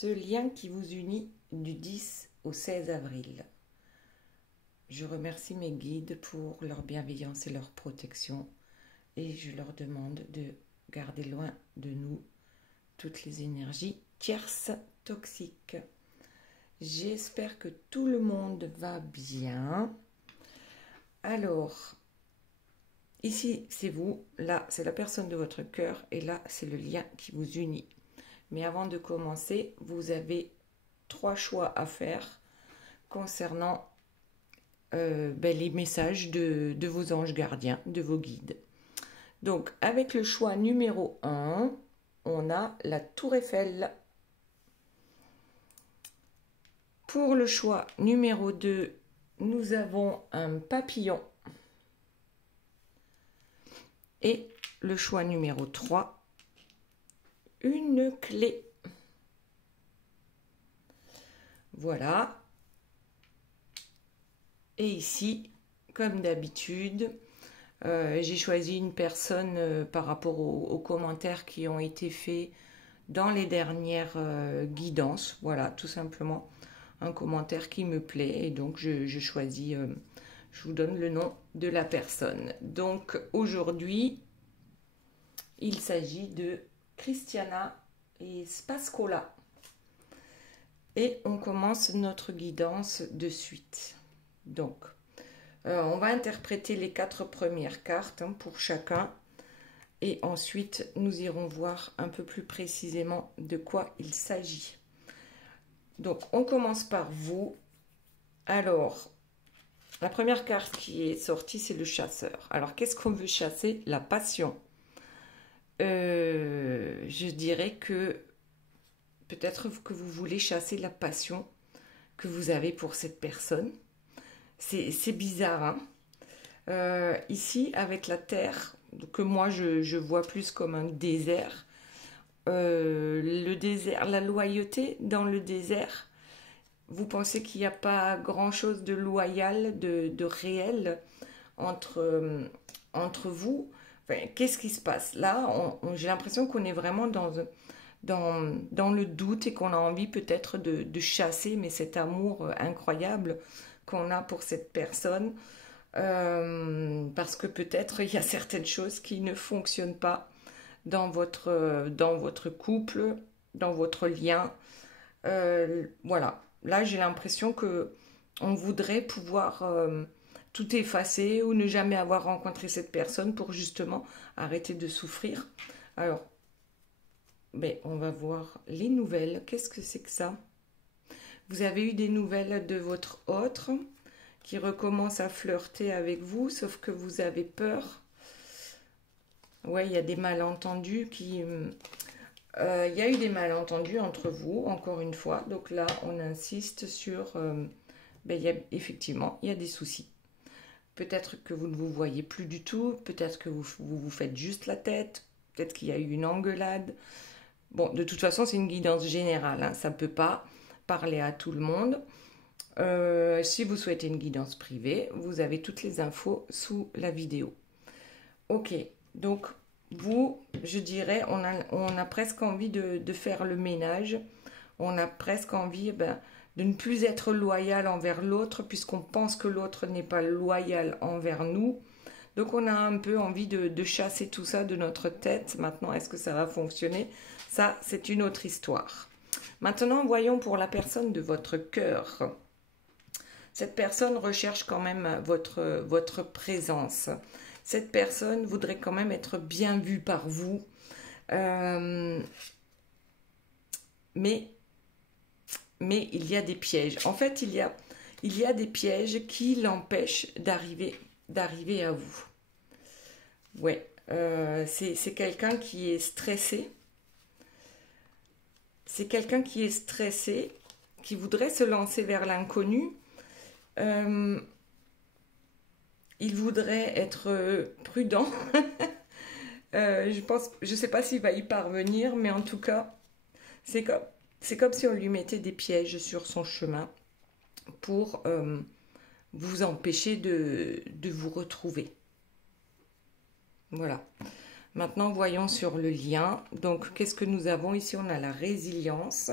ce lien qui vous unit du 10 au 16 avril. Je remercie mes guides pour leur bienveillance et leur protection et je leur demande de garder loin de nous toutes les énergies tierces toxiques. J'espère que tout le monde va bien. Alors, ici c'est vous, là c'est la personne de votre cœur et là c'est le lien qui vous unit. Mais avant de commencer, vous avez 3 choix à faire concernant les messages de vos anges gardiens, de vos guides. Donc, avec le choix numéro 1, on a la Tour Eiffel. Pour le choix numéro 2, nous avons un papillon. Et le choix numéro 3, une clé. Voilà. Et ici, comme d'habitude, j'ai choisi une personne par rapport aux commentaires qui ont été faits dans les dernières guidances. Voilà, tout simplement un commentaire qui me plaît. Et donc, je choisis, je vous donne le nom de la personne. Donc, aujourd'hui, il s'agit de Christiana et Spascola. Et on commence notre guidance de suite. Donc, on va interpréter les 4 premières cartes pour chacun. Et ensuite, nous irons voir un peu plus précisément de quoi il s'agit. Donc, on commence par vous. Alors, la première carte qui est sortie, c'est le chasseur. Alors, qu'est-ce qu'on veut chasser? La passion. Je dirais que peut-être que vous voulez chasser la passion que vous avez pour cette personne. C'est bizarre, hein. Ici, avec la terre, que moi je vois plus comme un désert, le désert, la loyauté dans le désert, vous pensez qu'il n'y a pas grand-chose de loyal, de réel entre vous? Enfin, qu'est-ce qui se passe? Là, j'ai l'impression qu'on est vraiment dans le doute et qu'on a envie peut-être de chasser, mais cet amour incroyable qu'on a pour cette personne, parce que peut-être il y a certaines choses qui ne fonctionnent pas dans votre couple, dans votre lien. Voilà, là j'ai l'impression que on voudrait pouvoir tout effacer ou ne jamais avoir rencontré cette personne pour justement arrêter de souffrir. Alors, on va voir les nouvelles. Qu'est-ce que c'est que ça? Vous avez eu des nouvelles de votre autre qui recommence à flirter avec vous, sauf que vous avez peur. Ouais, il y a des malentendus qui... il y a eu des malentendus entre vous, encore une fois. Donc là, on insiste sur... effectivement, il y a des soucis. Peut-être que vous ne vous voyez plus du tout. Peut-être que vous faites juste la tête. Peut-être qu'il y a eu une engueulade. Bon, de toute façon, c'est une guidance générale. Hein, ça ne peut pas parler à tout le monde. Si vous souhaitez une guidance privée, vous avez toutes les infos sous la vidéo. Ok, donc vous, je dirais, on a presque envie de faire le ménage. On a presque envie de ne plus être loyal envers l'autre puisqu'on pense que l'autre n'est pas loyal envers nous. Donc on a un peu envie de chasser tout ça de notre tête. Maintenant, est-ce que ça va fonctionner? Ça, c'est une autre histoire. Maintenant, voyons pour la personne de votre cœur. Cette personne recherche quand même votre présence. Cette personne voudrait quand même être bien vue par vous. Mais il y a des pièges. En fait, il y a des pièges qui l'empêchent d'arriver à vous. Ouais, c'est quelqu'un qui est stressé. C'est quelqu'un qui est stressé, qui voudrait se lancer vers l'inconnu. Il voudrait être prudent. Je sais pas s'il va y parvenir, mais en tout cas, c'est comme si on lui mettait des pièges sur son chemin pour vous empêcher de vous retrouver. Voilà. Maintenant, voyons sur le lien. Donc, qu'est-ce que nous avons ici? On a la résilience.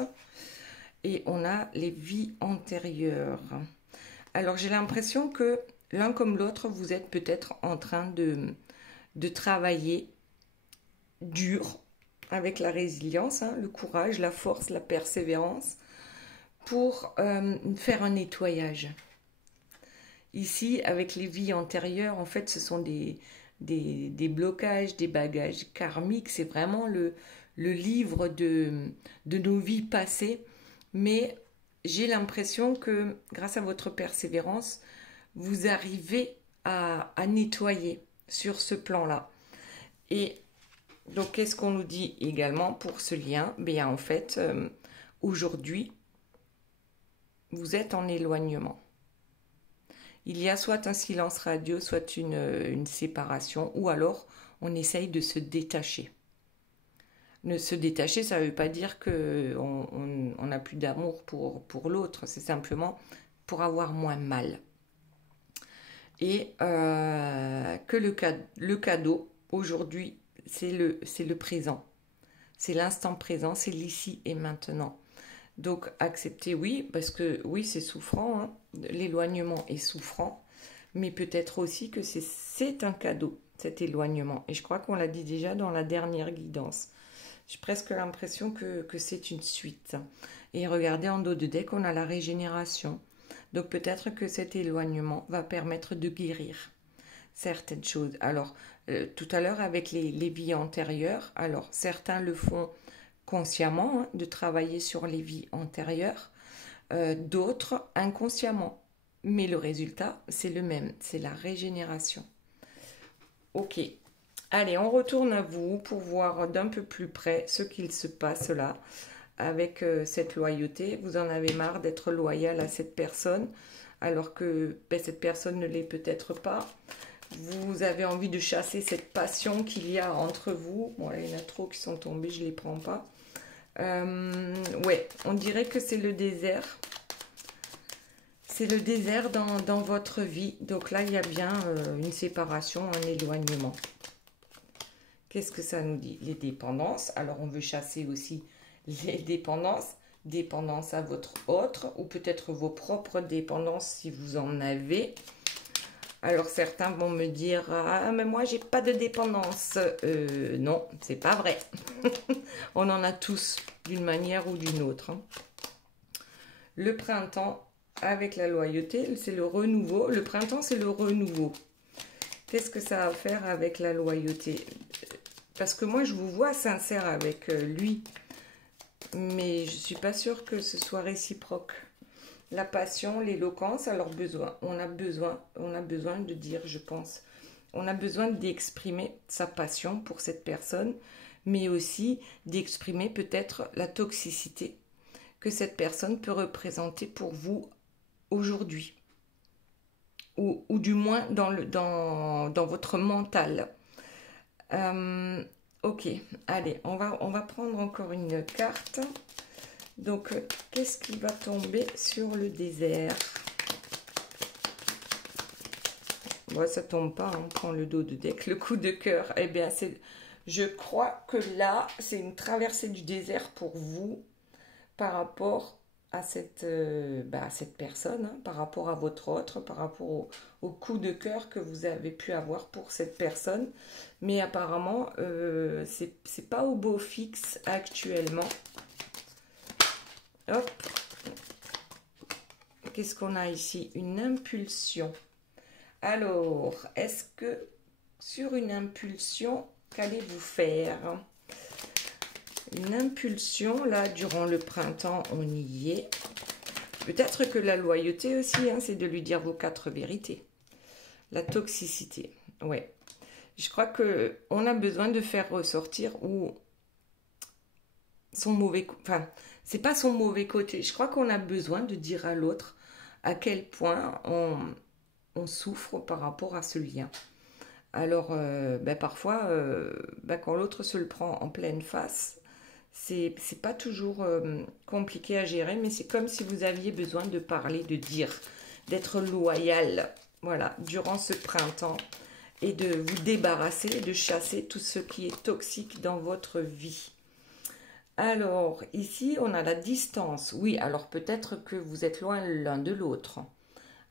Et on a les vies antérieures. Alors, j'ai l'impression que l'un comme l'autre, vous êtes peut-être en train de travailler dur avec la résilience, hein, le courage, la force, la persévérance pour faire un nettoyage. Ici, avec les vies antérieures, en fait, ce sont des blocages, des bagages karmiques. C'est vraiment le livre de nos vies passées. Mais j'ai l'impression que grâce à votre persévérance, vous arrivez à nettoyer sur ce plan-là. Et donc, qu'est-ce qu'on nous dit également pour ce lien? Bien, en fait, aujourd'hui, vous êtes en éloignement. Il y a soit un silence radio, soit une séparation, ou alors on essaye de se détacher. Se détacher, ça ne veut pas dire qu'on n'a plus d'amour pour l'autre, c'est simplement pour avoir moins mal. Et que le cadeau, aujourd'hui, c'est le présent. C'est l'instant présent, c'est l'ici et maintenant. Donc, accepter, oui, parce que oui, c'est souffrant, hein. L'éloignement est souffrant, mais peut-être aussi que c'est un cadeau, cet éloignement. Et je crois qu'on l'a dit déjà dans la dernière guidance. J'ai presque l'impression que c'est une suite. Et regardez, en dos de deck, on a la régénération. Donc, peut-être que cet éloignement va permettre de guérir certaines choses. Alors, tout à l'heure, avec les vies antérieures, alors, certains le font consciemment, hein, de travailler sur les vies antérieures, d'autres inconsciemment. Mais le résultat, c'est le même, c'est la régénération. Ok, allez, on retourne à vous pour voir d'un peu plus près ce qu'il se passe là avec cette loyauté. Vous en avez marre d'être loyal à cette personne, alors que cette personne ne l'est peut-être pas. Vous avez envie de chasser cette passion qu'il y a entre vous. Bon, là, il y en a trop qui sont tombés, je ne les prends pas. Ouais, on dirait que c'est le désert. C'est le désert dans votre vie. Donc là, il y a bien une séparation, un éloignement. Qu'est-ce que ça nous dit? Les dépendances. Alors, on veut chasser aussi les dépendances. Dépendance à votre autre ou peut-être vos propres dépendances si vous en avez. Alors, certains vont me dire « Ah, mais moi, j'ai pas de dépendance. » Non, c'est pas vrai. On en a tous, d'une manière ou d'une autre. Hein. Le printemps, avec la loyauté, c'est le renouveau. Le printemps, c'est le renouveau. Qu'est-ce que ça a à faire avec la loyauté? Parce que moi, je vous vois sincère avec lui. Mais je ne suis pas sûre que ce soit réciproque. La passion, l'éloquence, alors on a besoin de dire, je pense. On a besoin d'exprimer sa passion pour cette personne, mais aussi d'exprimer peut-être la toxicité que cette personne peut représenter pour vous aujourd'hui. Ou du moins dans votre mental. Ok, allez, on va prendre encore une carte. Donc, qu'est-ce qui va tomber sur le désert? Bon, ça tombe pas, hein, on prend le dos de deck. Le coup de cœur, eh bien, je crois que là, c'est une traversée du désert pour vous par rapport à cette personne, hein, par rapport à votre autre, par rapport au coup de cœur que vous avez pu avoir pour cette personne. Mais apparemment, c'est pas au beau fixe actuellement. Hop. Qu'est-ce qu'on a ici? Une impulsion. Alors, est-ce que sur une impulsion, qu'allez-vous faire? Une impulsion, là, durant le printemps, on y est. Peut-être que la loyauté aussi, hein, c'est de lui dire vos 4 vérités. La toxicité, ouais. Je crois qu'on a besoin de faire ressortir son mauvais... Enfin, c'est pas son mauvais côté. Je crois qu'on a besoin de dire à l'autre à quel point on souffre par rapport à ce lien. Alors, parfois, quand l'autre se le prend en pleine face, c'est pas toujours compliqué à gérer, mais c'est comme si vous aviez besoin de parler, de dire, d'être loyal, voilà, durant ce printemps, et de vous débarrasser, de chasser tout ce qui est toxique dans votre vie. Alors, ici, on a la distance. Oui, alors peut-être que vous êtes loin l'un de l'autre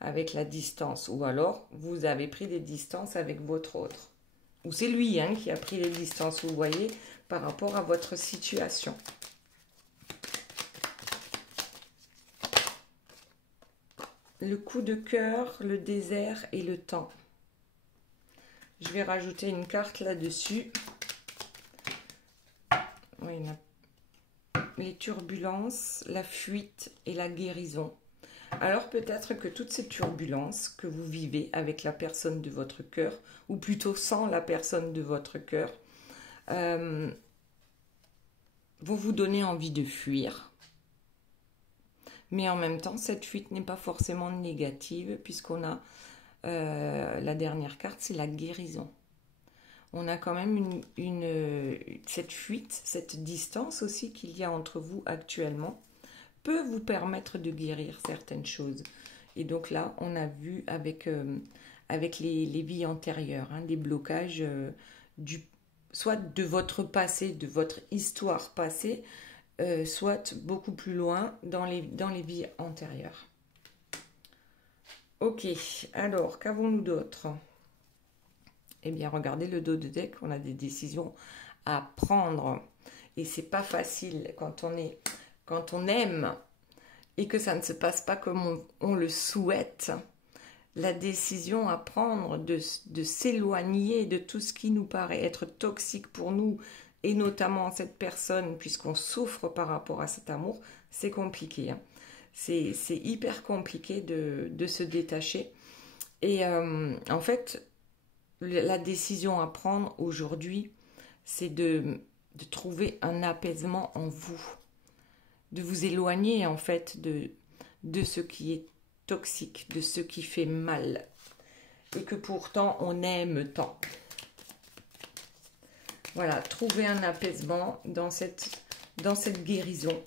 avec la distance. Ou alors, vous avez pris des distances avec votre autre. Ou c'est lui hein, qui a pris les distances, vous voyez, par rapport à votre situation. Le coup de cœur, le désert et le temps. Je vais rajouter une carte là-dessus. Oui, les turbulences, la fuite et la guérison. Alors peut-être que toutes ces turbulences que vous vivez avec la personne de votre cœur, ou plutôt sans la personne de votre cœur, vont vous donner envie de fuir. Mais en même temps, cette fuite n'est pas forcément négative, puisqu'on a la dernière carte, c'est la guérison. On a quand même cette fuite, cette distance aussi qu'il y a entre vous actuellement, peut vous permettre de guérir certaines choses. Et donc là, on a vu avec les vies antérieures, hein, des blocages soit de votre passé, de votre histoire passée, soit beaucoup plus loin dans les vies antérieures. Ok, alors qu'avons-nous d'autre? Eh bien, regardez le dos de deck, on a des décisions à prendre. Et c'est pas facile quand on aime et que ça ne se passe pas comme on le souhaite. La décision à prendre de s'éloigner de tout ce qui nous paraît être toxique pour nous, et notamment cette personne, puisqu'on souffre par rapport à cet amour, c'est compliqué. Hein. C'est hyper compliqué de se détacher. Et en fait, la décision à prendre aujourd'hui, c'est de trouver un apaisement en vous, de vous éloigner en fait de ce qui est toxique, de ce qui fait mal, et que pourtant on aime tant. Voilà, trouver un apaisement dans cette guérison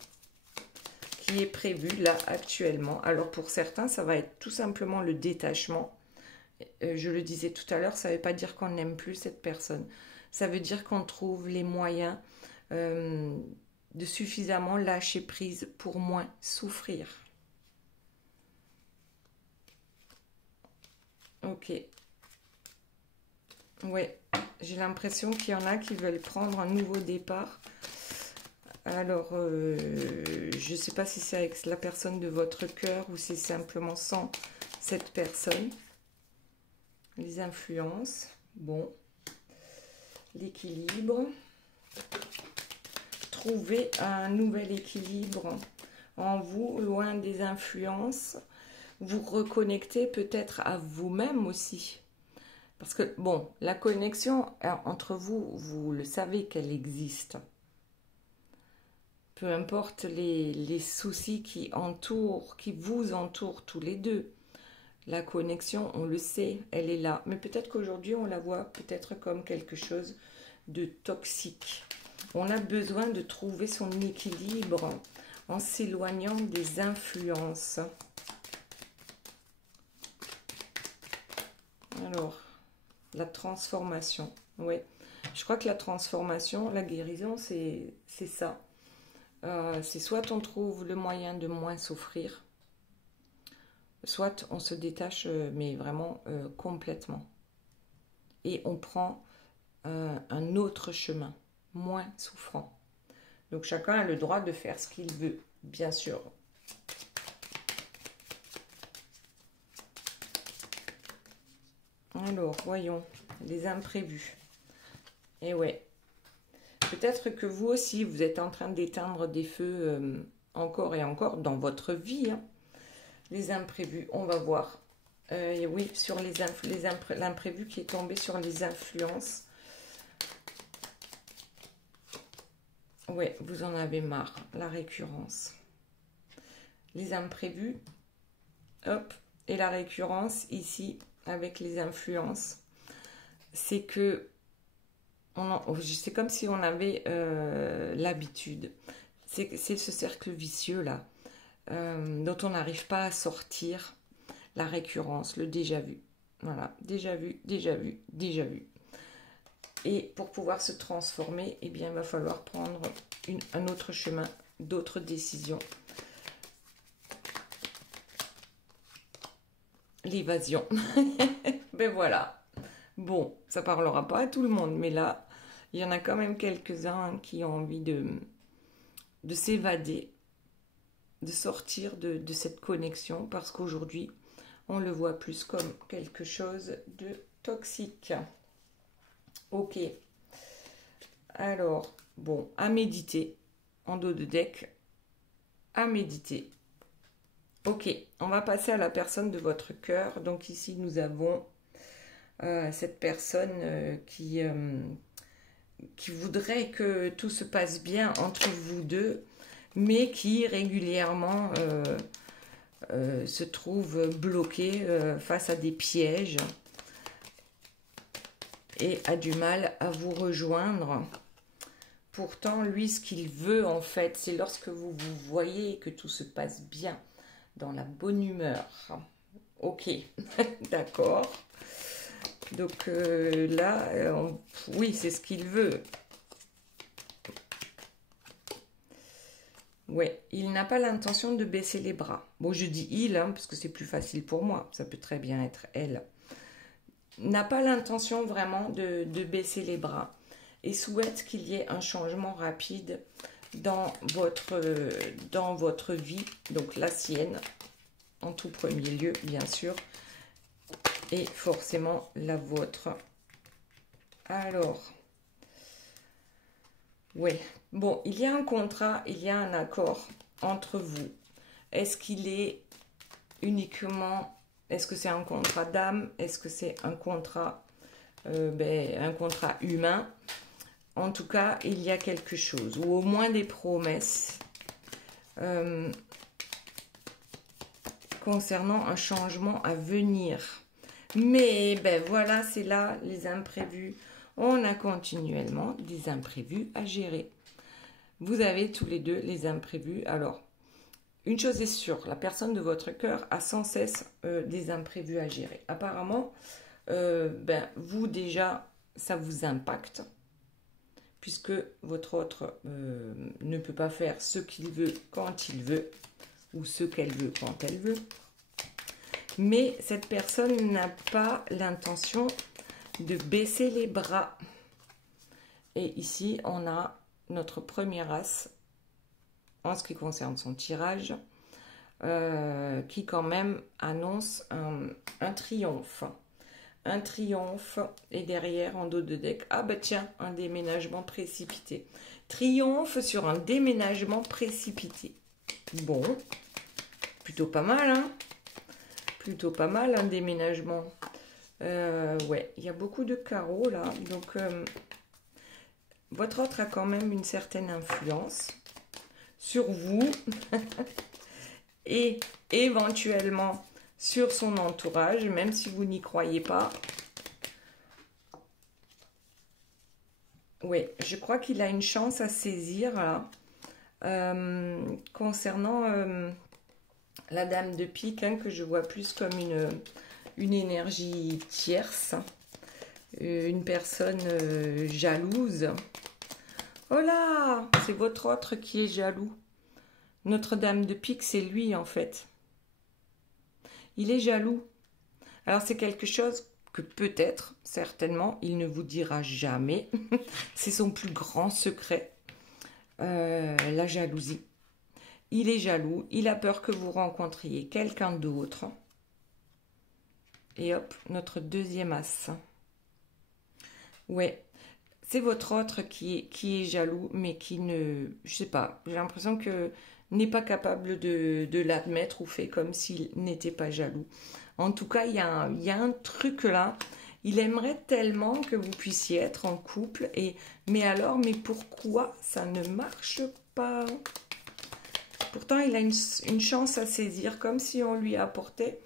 qui est prévue là actuellement. Alors pour certains, ça va être tout simplement le détachement. Je le disais tout à l'heure, ça ne veut pas dire qu'on n'aime plus cette personne. Ça veut dire qu'on trouve les moyens de suffisamment lâcher prise pour moins souffrir. Ok. Ouais, j'ai l'impression qu'il y en a qui veulent prendre un nouveau départ. Alors, je ne sais pas si c'est avec la personne de votre cœur ou si c'est simplement sans cette personne. Les influences, bon. L'équilibre. Trouver un nouvel équilibre en vous, loin des influences. Vous reconnecter peut-être à vous-même aussi. Parce que, bon, la connexion entre vous, vous le savez qu'elle existe. Peu importe les soucis qui vous entourent tous les deux. La connexion, on le sait, elle est là. Mais peut-être qu'aujourd'hui, on la voit peut-être comme quelque chose de toxique. On a besoin de trouver son équilibre en s'éloignant des influences. Alors, la transformation, oui. Je crois que la transformation, la guérison, c'est ça. C'est soit on trouve le moyen de moins souffrir, soit on se détache, mais vraiment complètement. Et on prend un autre chemin, moins souffrant. Donc chacun a le droit de faire ce qu'il veut, bien sûr. Alors, voyons, les imprévus. Et ouais, peut-être que vous aussi, vous êtes en train d'éteindre des feux encore et encore dans votre vie. Hein. Les imprévus, on va voir. Oui, sur l'imprévu qui est tombé sur les influences. Oui, vous en avez marre, la récurrence. Les imprévus, hop, et la récurrence ici avec les influences. C'est que c'est comme si on avait l'habitude. C'est ce cercle vicieux là, dont on n'arrive pas à sortir. La récurrence, le déjà vu. Voilà, déjà vu, déjà vu, déjà vu. Et pour pouvoir se transformer, eh bien, il va falloir prendre un autre chemin, d'autres décisions. L'évasion. Ben voilà. Bon, ça parlera pas à tout le monde, mais là, il y en a quand même quelques-uns qui ont envie de s'évader, de sortir de cette connexion, parce qu'aujourd'hui, on le voit plus comme quelque chose de toxique. Ok. Alors, bon, à méditer. En dos de deck, à méditer. Ok, on va passer à la personne de votre cœur. Donc ici, nous avons cette personne qui voudrait que tout se passe bien entre vous deux, mais qui régulièrement se trouve bloquée face à des pièges et a du mal à vous rejoindre. Pourtant, lui, ce qu'il veut, en fait, c'est lorsque vous vous voyez que tout se passe bien, dans la bonne humeur. Ok, d'accord. Donc là, oui, c'est ce qu'il veut. Ouais, il n'a pas l'intention de baisser les bras. Bon, je dis il, hein, parce que c'est plus facile pour moi. Ça peut très bien être elle. N'a pas l'intention vraiment de baisser les bras et souhaite qu'il y ait un changement rapide dans votre vie, donc la sienne, en tout premier lieu, bien sûr, et forcément la vôtre. Alors, oui, bon, il y a un contrat, il y a un accord entre vous. Est-ce qu'il est uniquement, est-ce que c'est un contrat d'âme? Est-ce que c'est un contrat, un contrat humain? En tout cas, il y a quelque chose, ou au moins des promesses concernant un changement à venir. Mais ben voilà, c'est là les imprévus. On a continuellement des imprévus à gérer. Vous avez tous les deux les imprévus. Alors, une chose est sûre, la personne de votre cœur a sans cesse des imprévus à gérer. Apparemment, vous déjà, ça vous impacte, puisque votre autre ne peut pas faire ce qu'il veut quand il veut, ou ce qu'elle veut quand elle veut. Mais cette personne n'a pas l'intention de baisser les bras. Et ici, on a notre premier as, en ce qui concerne son tirage, qui quand même annonce un triomphe. Un triomphe, et derrière, en dos de deck, ah bah tiens, un déménagement précipité. Triomphe sur un déménagement précipité. Bon, plutôt pas mal, hein? Plutôt pas mal, un déménagement. Ouais, il y a beaucoup de carreaux, là. Donc, votre autre a quand même une certaine influence sur vous et éventuellement sur son entourage, même si vous n'y croyez pas. Oui, je crois qu'il a une chance à saisir là, concernant la dame de pique, hein, que je vois plus comme une énergie tierce, une personne jalouse. Oh là, c'est votre autre qui est jaloux. Notre dame de pique, c'est lui en fait. Il est jaloux. Alors c'est quelque chose que peut-être, certainement, il ne vous dira jamais. C'est son plus grand secret, la jalousie. Il est jaloux, il a peur que vous rencontriez quelqu'un d'autre. Et hop, notre deuxième as. Ouais, c'est votre autre qui est jaloux, mais qui ne... Je sais pas, j'ai l'impression que n'est pas capable de l'admettre ou fait comme s'il n'était pas jaloux. En tout cas, il y a un truc là. Il aimerait tellement que vous puissiez être en couple. Mais pourquoi ça ne marche pas? Pourtant, il a une chance à saisir, comme si on lui apportait,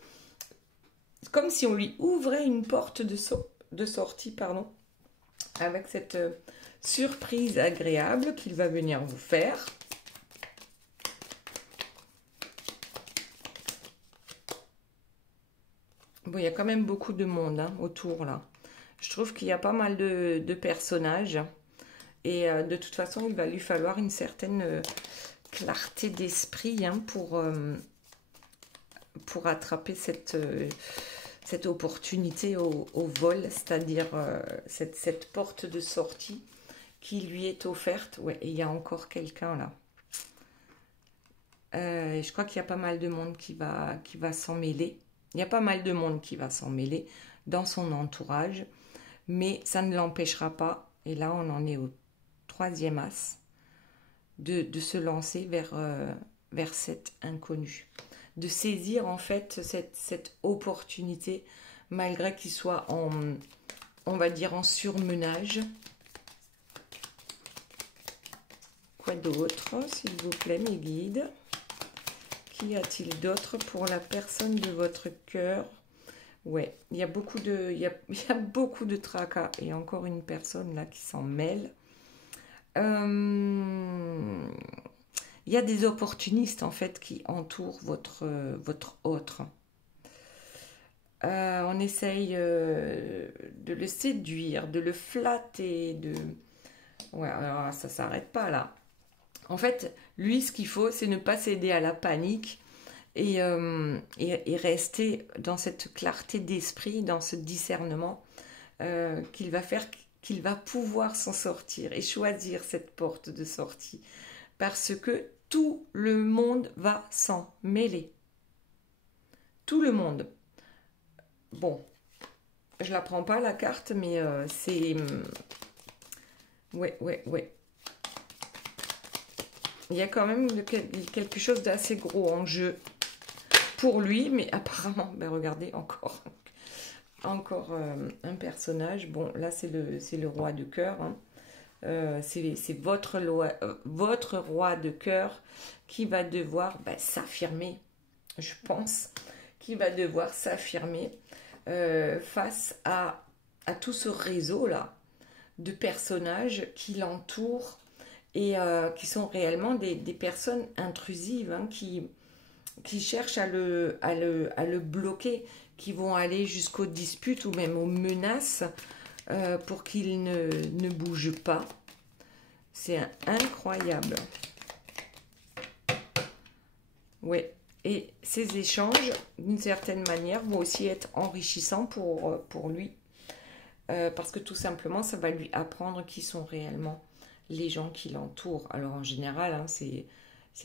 comme si on lui ouvrait une porte de sortie, pardon, avec cette surprise agréable qu'il va venir vous faire. Bon, il y a quand même beaucoup de monde hein, autour là. Je trouve qu'il y a pas mal de personnages. Et de toute façon, il va lui falloir une certaine clarté d'esprit hein, pour attraper cette opportunité au vol, c'est-à-dire cette porte de sortie qui lui est offerte. Ouais, et il y a encore quelqu'un là. Je crois qu'il y a pas mal de monde qui va s'en mêler. Il y a pas mal de monde qui va s'en mêler dans son entourage, mais ça ne l'empêchera pas, et là on en est au troisième as, de se lancer vers cet inconnu. De saisir en fait cette opportunité, malgré qu'il soit on va dire en surmenage. Quoi d'autre, s'il vous plaît, mes guides? Qu'y a-t-il d'autre pour la personne de votre cœur? Ouais, il y a beaucoup il y a beaucoup de tracas et encore une personne là qui s'en mêle. Il y a des opportunistes en fait qui entourent votre autre. On essaye de le séduire, de le flatter, Ouais, alors ça s'arrête pas là. En fait, lui, ce qu'il faut, c'est ne pas céder à la panique et rester dans cette clarté d'esprit, dans ce discernement qu'il va faire, qu'il va pouvoir s'en sortir et choisir cette porte de sortie. Parce que tout le monde va s'en mêler. Tout le monde. Bon, je la prends pas la carte, mais c'est... Ouais. Il y a quand même quelque chose d'assez gros en jeu pour lui, mais apparemment, ben regardez, encore un personnage. Bon, là, c'est le roi de cœur. Hein. C'est votre roi de cœur qui va devoir s'affirmer, je pense, qui va devoir s'affirmer face à tout ce réseau-là de personnages qui l'entourent et qui sont réellement des personnes intrusives hein, qui cherchent à le bloquer, qui vont aller jusqu'aux disputes ou même aux menaces pour qu'il ne bouge pas. C'est incroyable. Ouais. Et ces échanges, d'une certaine manière, vont aussi être enrichissants pour lui. Parce que tout simplement, ça va lui apprendre qui sont réellement les gens qui l'entourent. Alors en général, hein, c'est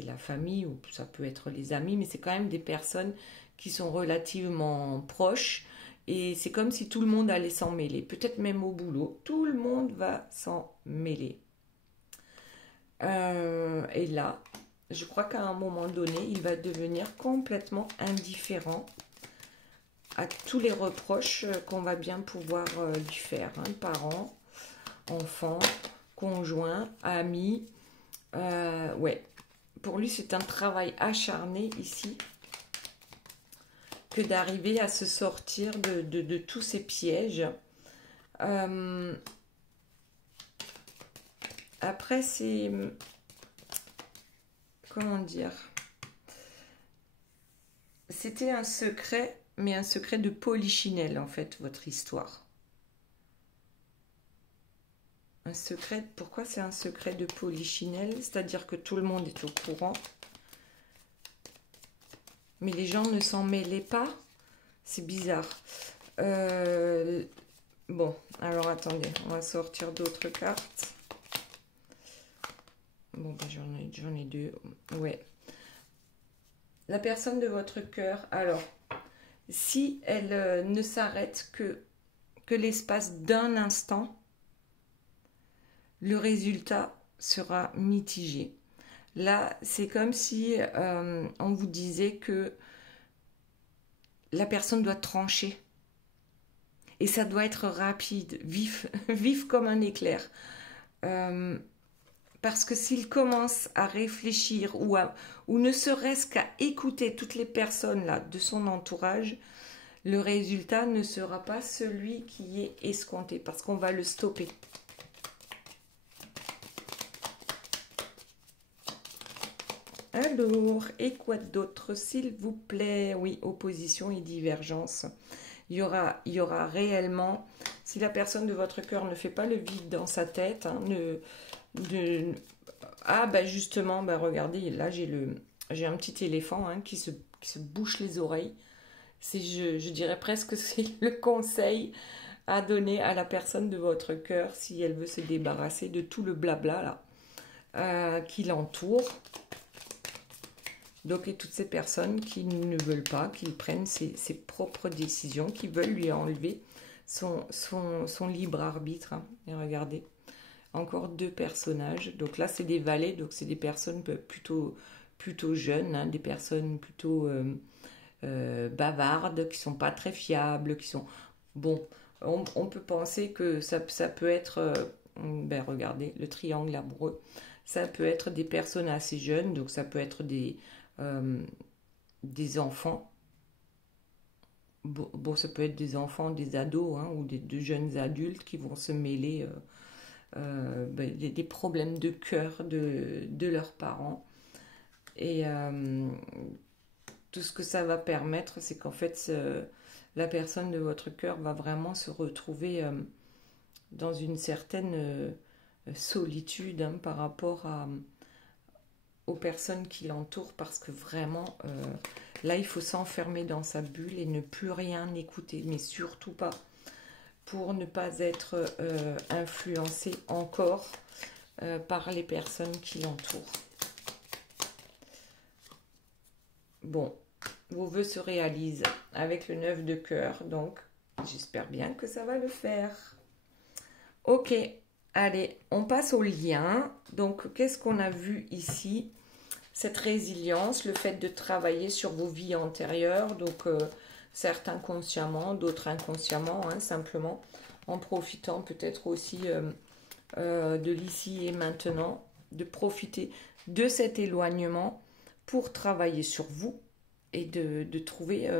la famille ou ça peut être les amis, mais c'est quand même des personnes qui sont relativement proches. Et c'est comme si tout le monde allait s'en mêler. Peut-être même au boulot, tout le monde va s'en mêler. Et là, je crois qu'à un moment donné, il va devenir complètement indifférent à tous les reproches qu'on va bien pouvoir lui faire. Hein, parents, enfants, conjoints, amis. Ouais. Pour lui, c'est un travail acharné ici que d'arriver à se sortir de tous ces pièges. Après, c'est... Comment dire? C'était un secret, mais un secret de polichinelle, en fait, votre histoire. Un secret, pourquoi c'est un secret de polichinelle? C'est-à-dire que tout le monde est au courant. Mais les gens ne s'en mêlaient pas. C'est bizarre. Bon, alors attendez, on va sortir d'autres cartes. Bon, ben, j'en ai deux. Ouais. La personne de votre cœur, alors, si elle ne s'arrête que l'espace d'un instant, le résultat sera mitigé. Là, c'est comme si on vous disait que la personne doit trancher. Et ça doit être rapide, vif, vif comme un éclair. Parce que s'il commence à réfléchir ou ne serait-ce qu'à écouter toutes les personnes là, de son entourage, le résultat ne sera pas celui qui est escompté parce qu'on va le stopper. Alors, et quoi d'autre, s'il vous plaît? Oui, opposition et divergence. Il y aura réellement Si la personne de votre cœur ne fait pas le vide dans sa tête, hein, ah ben justement, ben regardez, là j'ai un petit éléphant hein, qui se bouche les oreilles. Je dirais presque que c'est le conseil à donner à la personne de votre cœur si elle veut se débarrasser de tout le blabla là qui l'entoure. Donc, et toutes ces personnes qui ne veulent pas qu'il prenne ses propres décisions, qui veulent lui enlever son libre arbitre. Hein. Et regardez, encore 2 personnages. Donc là, c'est des valets, donc c'est des personnes plutôt jeunes, hein, des personnes plutôt bavardes, qui sont pas très fiables, qui sont... Bon, on peut penser que ça peut être... ben regardez, le triangle amoureux. Ça peut être des personnes assez jeunes, donc ça peut être des enfants. Bon, ça peut être des enfants, des ados, hein, ou de jeunes adultes qui vont se mêler des problèmes de cœur de leurs parents. Et tout ce que ça va permettre, c'est qu'en fait, la personne de votre cœur va vraiment se retrouver dans une certaine solitude hein, par rapport aux personnes qui l'entourent, parce que vraiment, là, il faut s'enfermer dans sa bulle et ne plus rien écouter, mais surtout pas pour ne pas être influencé encore par les personnes qui l'entourent. Bon, vos vœux se réalisent avec le 9 de cœur, donc j'espère bien que ça va le faire. Ok, allez, on passe au lien. Donc, qu'est-ce qu'on a vu ici? Cette résilience, le fait de travailler sur vos vies antérieures, donc certains consciemment, d'autres inconsciemment, hein, simplement, en profitant peut-être aussi de l'ici et maintenant, de profiter de cet éloignement pour travailler sur vous et de trouver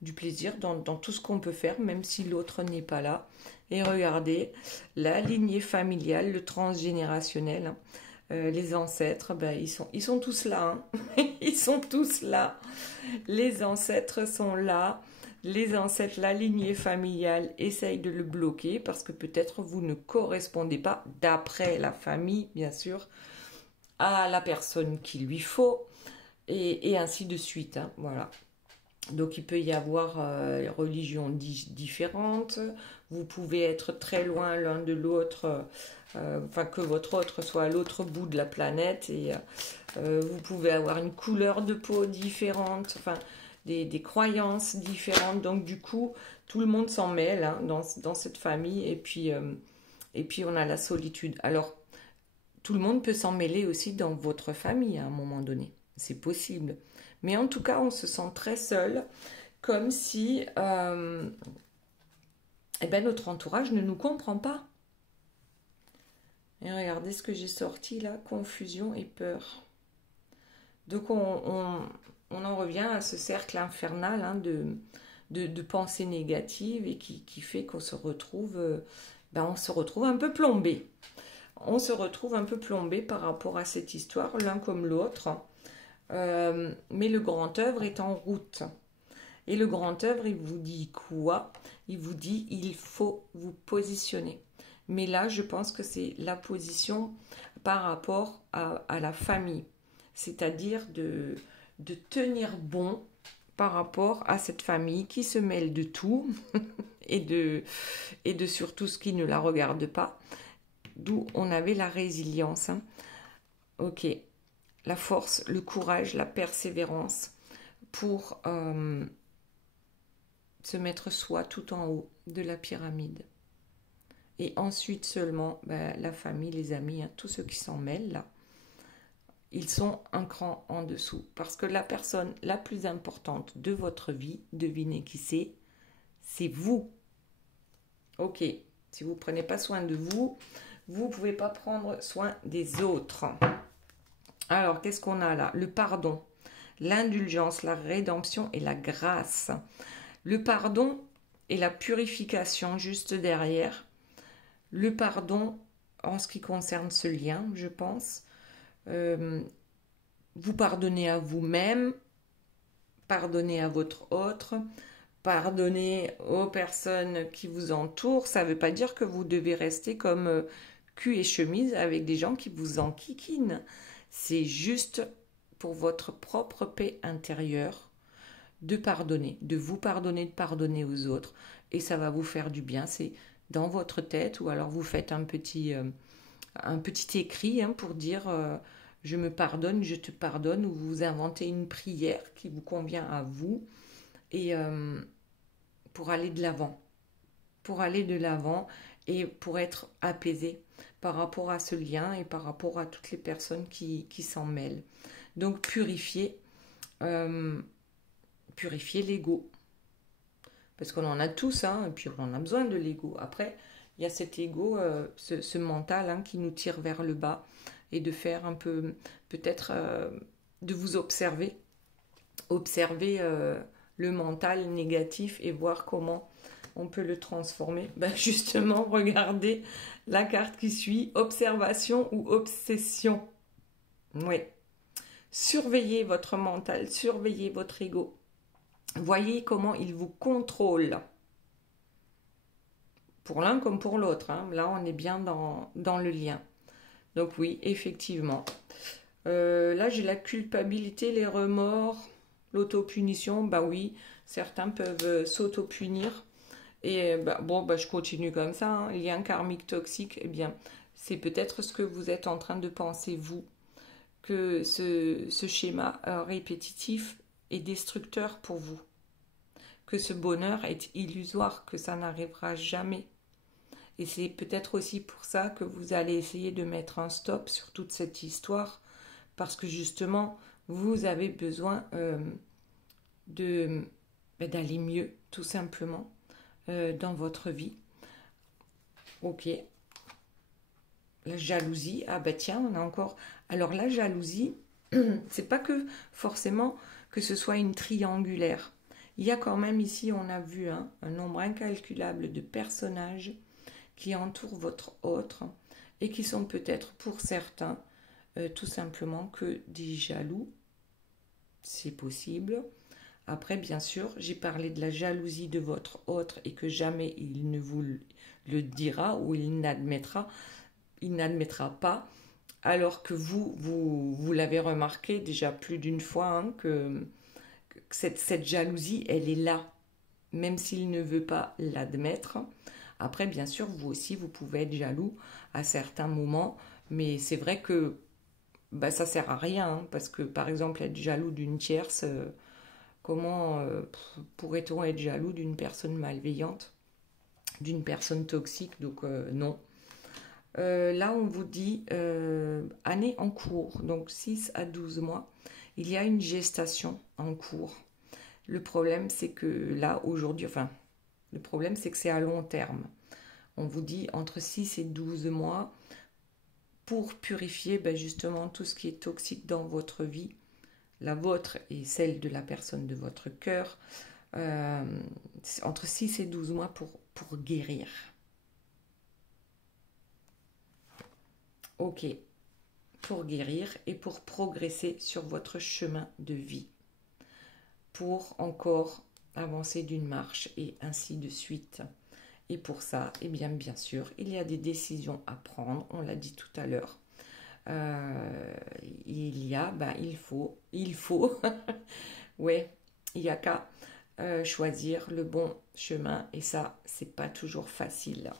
du plaisir dans tout ce qu'on peut faire, même si l'autre n'est pas là. Et regardez, la lignée familiale, le transgénérationnel, hein, les ancêtres, ben, ils sont tous là. Hein. Ils sont tous là. Les ancêtres sont là. Les ancêtres, la lignée familiale, essayent de le bloquer parce que peut-être vous ne correspondez pas, d'après la famille, bien sûr, à la personne qu'il lui faut, et ainsi de suite. Hein, voilà. Donc il peut y avoir religions différentes, vous pouvez être très loin l'un de l'autre, enfin que votre autre soit à l'autre bout de la planète, et vous pouvez avoir une couleur de peau différente, enfin des croyances différentes, donc du coup tout le monde s'en mêle hein, dans cette famille, et puis on a la solitude. Alors tout le monde peut s'en mêler aussi dans votre famille à un moment donné, c'est possible. Mais en tout cas, on se sent très seul, comme si eh ben, notre entourage ne nous comprend pas. Et regardez ce que j'ai sorti là, confusion et peur. Donc on en revient à ce cercle infernal hein, de pensées négatives et qui fait qu'on se retrouve, on se retrouve un peu plombé. On se retrouve un peu plombé par rapport à cette histoire, l'un comme l'autre. Mais le grand œuvre est en route. Et le grand œuvre, il vous dit quoi? Il vous dit, il faut vous positionner. Mais là, je pense que c'est la position par rapport à la famille. C'est-à-dire de tenir bon par rapport à cette famille qui se mêle de tout et de surtout ce qui ne la regarde pas. D'où on avait la résilience. Hein. Ok. La force, le courage, la persévérance pour se mettre soi tout en haut de la pyramide. Et ensuite seulement, la famille, les amis, hein, tous ceux qui s'en mêlent là, ils sont un cran en dessous. Parce que la personne la plus importante de votre vie, devinez qui c'est vous. Ok, si vous ne prenez pas soin de vous, vous ne pouvez pas prendre soin des autres. Alors, qu'est-ce qu'on a là? Le pardon, l'indulgence, la rédemption et la grâce. Le pardon et la purification juste derrière. Le pardon en ce qui concerne ce lien, je pense. Vous pardonnez à vous-même, pardonnez à votre autre, pardonner aux personnes qui vous entourent, ça ne veut pas dire que vous devez rester comme cul et chemise avec des gens qui vous enquiquinent. C'est juste pour votre propre paix intérieure de pardonner, de vous pardonner, de pardonner aux autres. Et ça va vous faire du bien. C'est dans votre tête, ou alors vous faites un petit écrit pour dire je me pardonne, je te pardonne, ou vous inventez une prière qui vous convient à vous, et pour aller de l'avant. Pour aller de l'avant et pour être apaisé par rapport à ce lien et par rapport à toutes les personnes qui s'en mêlent. Donc purifier l'ego. Parce qu'on en a tous, et puis on en a besoin de l'ego. Après, il y a cet ego, ce mental qui nous tire vers le bas, et de faire un peu, peut-être, de vous observer le mental négatif et voir comment on peut le transformer. Justement, regardez la carte qui suit, observation ou obsession. Oui. Surveillez votre mental, surveillez votre ego. Voyez comment il vous contrôle. Pour l'un comme pour l'autre. Là, on est bien dans le lien. Donc oui, effectivement. Là, j'ai la culpabilité, les remords, l'autopunition. Oui, certains peuvent s'autopunir. Et je continue comme ça. Lien karmique toxique, eh bien, c'est peut-être ce que vous êtes en train de penser, vous. Que ce schéma répétitif est destructeur pour vous. Que ce bonheur est illusoire, que ça n'arrivera jamais. Et c'est peut-être aussi pour ça que vous allez essayer de mettre un stop sur toute cette histoire, parce que justement, vous avez besoin d'aller mieux, tout simplement, dans votre vie. Ok. La jalousie, tiens, on a encore... Alors la jalousie, c'est pas que forcément que ce soit une triangulaire. Il y a quand même ici, on a vu un nombre incalculable de personnages qui entourent votre autre et qui sont peut-être pour certains tout simplement que des jaloux. C'est possible. Après, bien sûr, j'ai parlé de la jalousie de votre autre et que jamais il ne vous le dira ou il n'admettra pas, alors que vous l'avez remarqué déjà plus d'une fois, que cette jalousie, elle est là, même s'il ne veut pas l'admettre. Après, bien sûr, vous aussi, vous pouvez être jaloux à certains moments, mais c'est vrai que ça sert à rien, parce que, par exemple, être jaloux d'une tierce, comment pourrait-on être jaloux d'une personne malveillante, d'une personne toxique? Donc, non. Là, on vous dit année en cours, donc 6 à 12 mois, il y a une gestation en cours. Le problème, c'est que là, aujourd'hui, le problème, c'est que c'est à long terme. On vous dit entre 6 et 12 mois pour purifier justement tout ce qui est toxique dans votre vie, la vôtre et celle de la personne de votre cœur, entre 6 et 12 mois pour guérir. Ok, pour guérir et pour progresser sur votre chemin de vie, pour encore avancer d'une marche et ainsi de suite. Et pour ça, bien sûr, il y a des décisions à prendre, on l'a dit tout à l'heure. Il faut, ouais, il y a qu'à choisir le bon chemin, et ça, c'est pas toujours facile.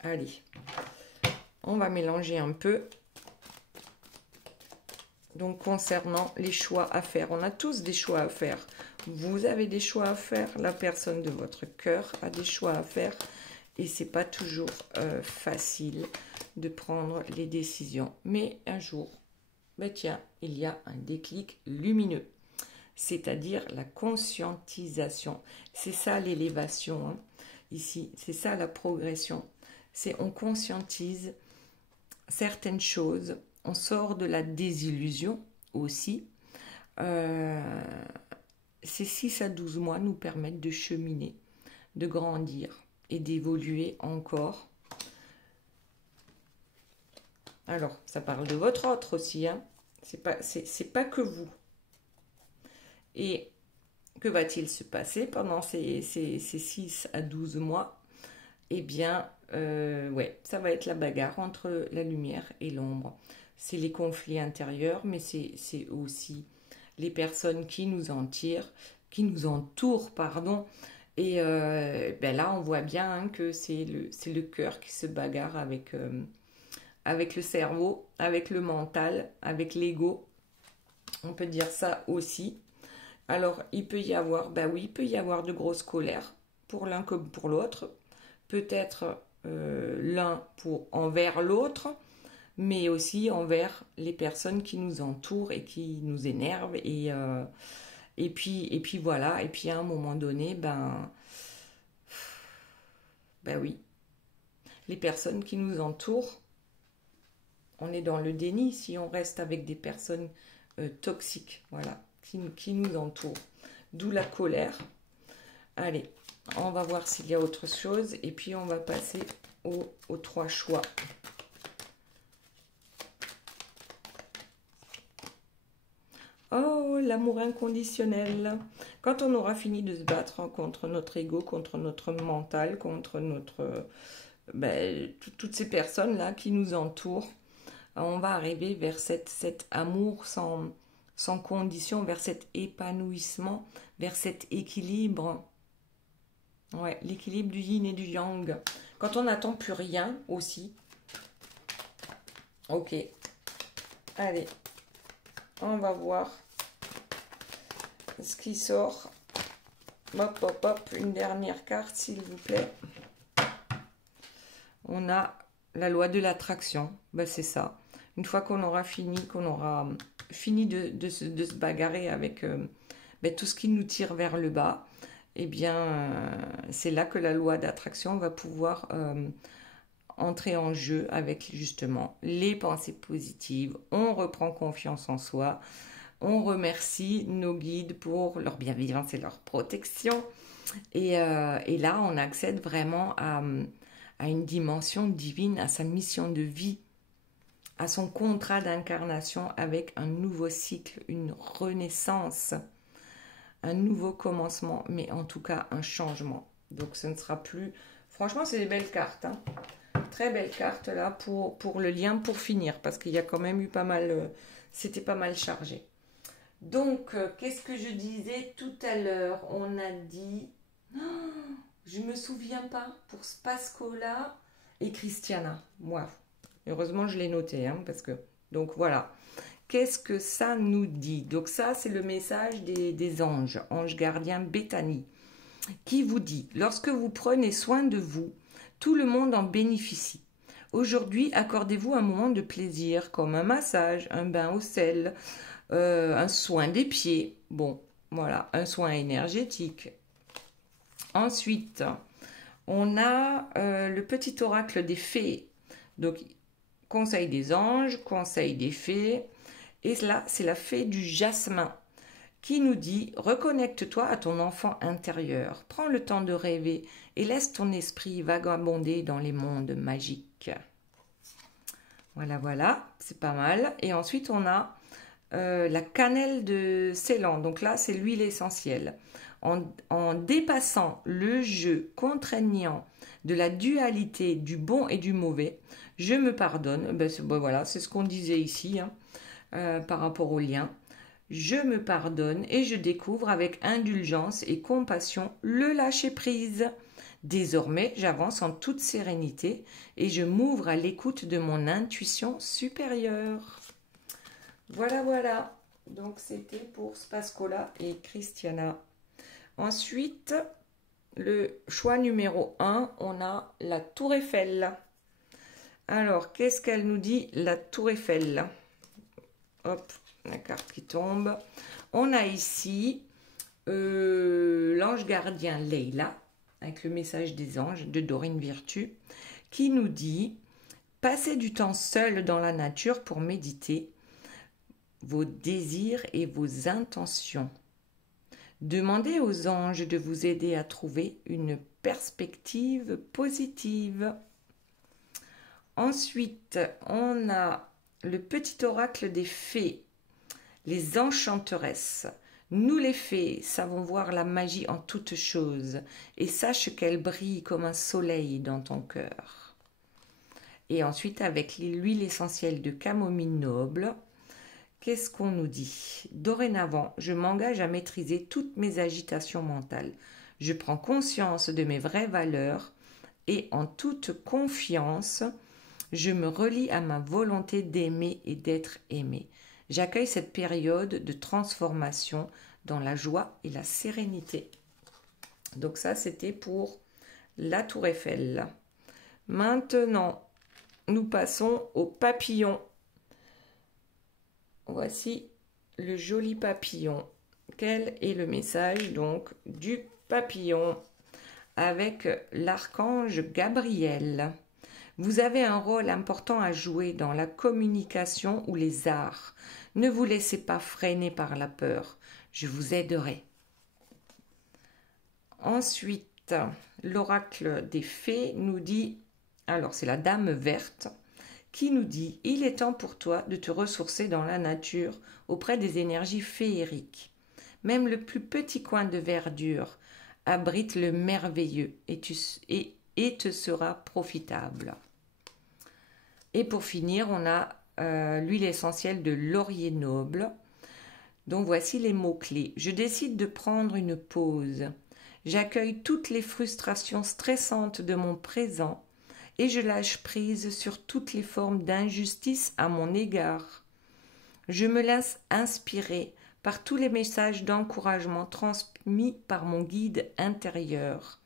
Allez, on va mélanger un peu. Donc, concernant les choix à faire, on a tous des choix à faire. Vous avez des choix à faire, la personne de votre cœur a des choix à faire, et c'est pas toujours facile de prendre les décisions. Mais un jour, tiens, il y a un déclic lumineux, c'est-à-dire la conscientisation. C'est ça l'élévation, ici, c'est ça la progression. C'est on conscientise certaines choses, on sort de la désillusion aussi. Ces 6 à 12 mois nous permettent de cheminer, de grandir et d'évoluer encore. Alors, ça parle de votre autre aussi, c'est pas que vous. Et Que va-t-il se passer pendant ces 6 à 12 mois? Eh bien, ouais, ça va être la bagarre entre la lumière et l'ombre. C'est les conflits intérieurs, mais c'est aussi les personnes qui nous entourent, pardon. Et ben là, on voit bien hein, que c'est le cœur qui se bagarre avec le cerveau, avec le mental, avec l'ego. On peut dire ça aussi. Alors, il peut y avoir, bah oui, il peut y avoir de grosses colères pour l'un comme pour l'autre. Peut-être l'un pour envers l'autre, mais aussi envers les personnes qui nous entourent et qui nous énervent. Et puis voilà. Et puis à un moment donné, ben oui, les personnes qui nous entourent, on est dans le déni si on reste avec des personnes toxiques, voilà, qui nous entourent. D'où la colère. Allez, on va voir s'il y a autre chose et puis on va passer aux 3 choix. Oh, l'amour inconditionnel. Quand on aura fini de se battre contre notre ego, contre notre mental, contre toutes ces personnes-là qui nous entourent, on va arriver vers cet amour sans condition, vers cet épanouissement, vers cet équilibre. Ouais, l'équilibre du yin et du yang. Quand on n'attend plus rien aussi. Ok. Allez. On va voir ce qui sort. Hop, hop, hop. Une dernière carte, s'il vous plaît. On a la loi de l'attraction. Ben, c'est ça. Une fois qu'on aura fini de se bagarrer avec tout ce qui nous tire vers le bas, eh bien, c'est là que la loi d'attraction va pouvoir entrer en jeu avec justement les pensées positives. On reprend confiance en soi. On remercie nos guides pour leur bienveillance et leur protection. Et là, on accède vraiment à une dimension divine, à sa mission de vie, à son contrat d'incarnation avec un nouveau cycle, une renaissance, un nouveau commencement, mais en tout cas un changement. Donc ce ne sera plus... Franchement, c'est des belles cartes. Hein. Très belles cartes là pour le lien, pour finir, parce qu'il y a quand même eu pas mal... C'était pas mal chargé. Donc, qu'est-ce que je disais tout à l'heure? On a dit... Oh, je me souviens pas, pour Spascola et Christiana. Moi, heureusement, je l'ai noté, hein, parce que... Donc, voilà. Qu'est-ce que ça nous dit? Donc, ça, c'est le message des anges, ange gardien Béthanie, qui vous dit, lorsque vous prenez soin de vous, tout le monde en bénéficie. Aujourd'hui, accordez-vous un moment de plaisir, comme un massage, un bain au sel, un soin des pieds, bon, voilà, un soin énergétique. Ensuite, on a le petit oracle des fées, donc conseil des anges, conseil des fées, et là, c'est la fée du jasmin qui nous dit « Reconnecte-toi à ton enfant intérieur, prends le temps de rêver et laisse ton esprit vagabonder dans les mondes magiques. » Voilà, voilà, c'est pas mal. Et ensuite, on a la cannelle de Ceylan. Donc là, c'est l'huile essentielle. En dépassant le jeu contraignant de la dualité du bon et du mauvais, je me pardonne. Voilà, c'est ce qu'on disait ici hein, par rapport au lien. Je me pardonne et je découvre avec indulgence et compassion le lâcher-prise. Désormais, j'avance en toute sérénité et je m'ouvre à l'écoute de mon intuition supérieure. Voilà, voilà. Donc, c'était pour Spascola et Christiana. Ensuite, le choix numéro 1, on a la Tour Eiffel. Alors, qu'est-ce qu'elle nous dit, la Tour Eiffel? Hop, la carte qui tombe. On a ici l'ange gardien Leila, avec le message des anges de Dorine Virtue, qui nous dit « Passez du temps seul dans la nature pour méditer vos désirs et vos intentions. Demandez aux anges de vous aider à trouver une perspective positive. » Ensuite, on a le petit oracle des fées, les enchanteresses. Nous les fées savons voir la magie en toutes choses et sache qu'elle brille comme un soleil dans ton cœur. Et ensuite avec l'huile essentielle de camomille noble, qu'est-ce qu'on nous dit? Dorénavant, je m'engage à maîtriser toutes mes agitations mentales. Je prends conscience de mes vraies valeurs et en toute confiance, je me relie à ma volonté d'aimer et d'être aimé. J'accueille cette période de transformation dans la joie et la sérénité. Donc ça, c'était pour la Tour Eiffel. Maintenant, nous passons au papillon. Voici le joli papillon. Quel est le message donc du papillon avec l'archange Gabriel? Vous avez un rôle important à jouer dans la communication ou les arts. Ne vous laissez pas freiner par la peur. Je vous aiderai. Ensuite, l'oracle des fées nous dit, alors c'est la dame verte, qui nous dit « Il est temps pour toi de te ressourcer dans la nature auprès des énergies féeriques. Même le plus petit coin de verdure abrite le merveilleux et te sera profitable. » Et pour finir, on a l'huile essentielle de laurier noble. Donc voici les mots-clés. Je décide de prendre une pause. J'accueille toutes les frustrations stressantes de mon présent et je lâche prise sur toutes les formes d'injustice à mon égard. Je me laisse inspirer par tous les messages d'encouragement transmis par mon guide intérieur.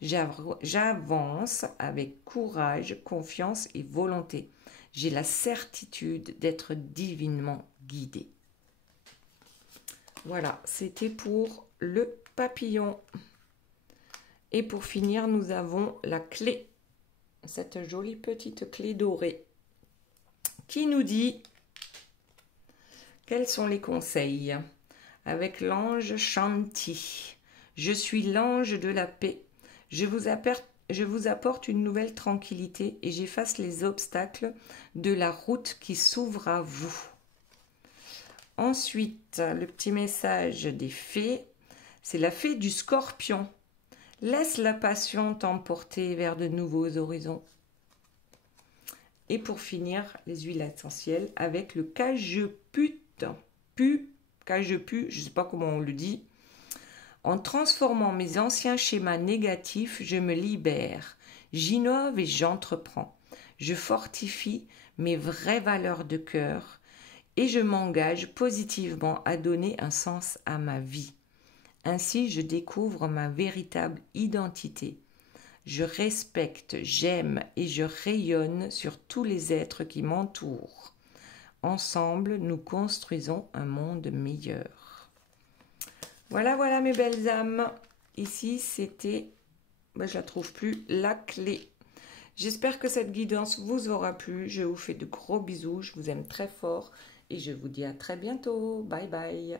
J'avance avec courage, confiance et volonté. J'ai la certitude d'être divinement guidée. Voilà, c'était pour le papillon. Et pour finir, nous avons la clé. Cette jolie petite clé dorée qui nous dit quels sont les conseils avec l'ange Shanti. Je suis l'ange de la paix. Je vous apporte une nouvelle tranquillité et j'efface les obstacles de la route qui s'ouvre à vous. Ensuite, le petit message des fées, c'est la fée du scorpion. Laisse la passion t'emporter vers de nouveaux horizons. Et pour finir, les huiles essentielles avec le cajeput, je ne sais pas comment on le dit. En transformant mes anciens schémas négatifs, je me libère. J'innove et j'entreprends. Je fortifie mes vraies valeurs de cœur et je m'engage positivement à donner un sens à ma vie. Ainsi, je découvre ma véritable identité. Je respecte, j'aime et je rayonne sur tous les êtres qui m'entourent. Ensemble, nous construisons un monde meilleur. Voilà, voilà mes belles âmes. Ici, c'était, je la trouve plus, la clé. J'espère que cette guidance vous aura plu. Je vous fais de gros bisous. Je vous aime très fort et je vous dis à très bientôt. Bye bye.